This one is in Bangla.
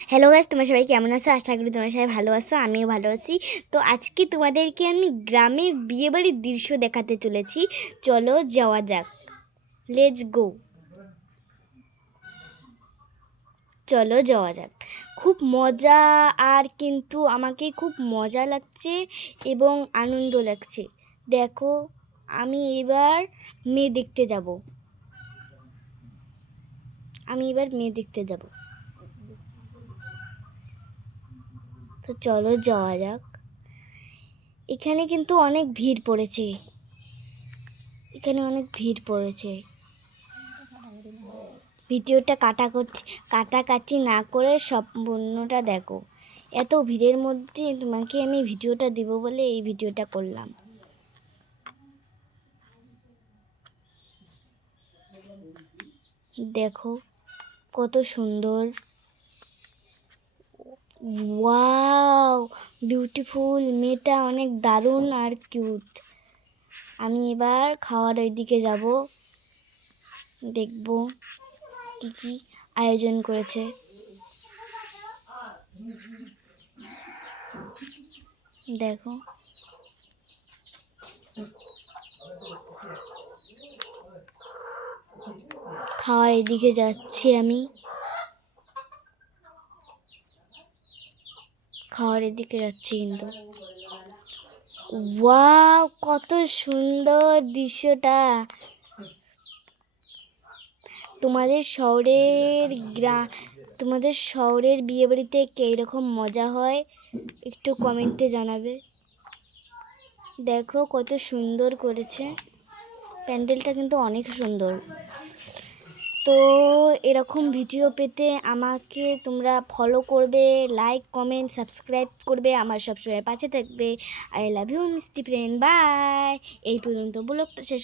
হ্যালো গাইস, তোমরা সবাই কেমন আছো? আশা করি তোমরা সবাই ভালো আছো, আমিও ভালো আছি। তো আজকে তোমাদেরকে আমি গ্রামের বিয়েবাড়ির দৃশ্য দেখাতে চলেছি। চলো যাওয়া যাক, লেটস গো। চলো যাওয়া যাক। খুব মজা, আর কিন্তু আমাকে খুব মজা লাগছে এবং আনন্দ লাগছে। দেখো, আমি এবার মেয়ে দেখতে যাব। তো চলো যাওয়া যাক। এখানে কিন্তু অনেক ভিড় পড়েছে। ভিডিওটা কাটাকাটি না করে সম্পূর্ণটা দেখো। এত ভিড়ের মধ্যে তোমাকে আমি ভিডিওটা দিব বলে এই ভিডিওটা করলাম। দেখো কত সুন্দর, ওয়াও, বিউটিফুল। মেয়েটা অনেক দারুণ আর কিউট। আমি এবার খাওয়ার ওইদিকে যাব, দেখব কি কি আয়োজন করেছে। দেখো, খাওয়ার এদিকে যাচ্ছি আমি। কিন্তু ওয়াও, কত সুন্দর দৃশ্যটা। তোমাদের শহরের বিয়েবাড়িতে কীরকম মজা হয় একটু কমেন্টে জানাবে। দেখো কত সুন্দর করেছে, প্যান্ডেলটা কিন্তু অনেক সুন্দর। তো এরকম ভিডিও পেতে আমাকে তোমরা ফলো করবে, লাইক কমেন্ট সাবস্ক্রাইব করবে, আমার সবসময় পাশে থাকবে। আই লাভ ইউ মিষ্টি ফ্রেন্ড, বাই। এই পর্যন্ত ব্লগটা শেষ।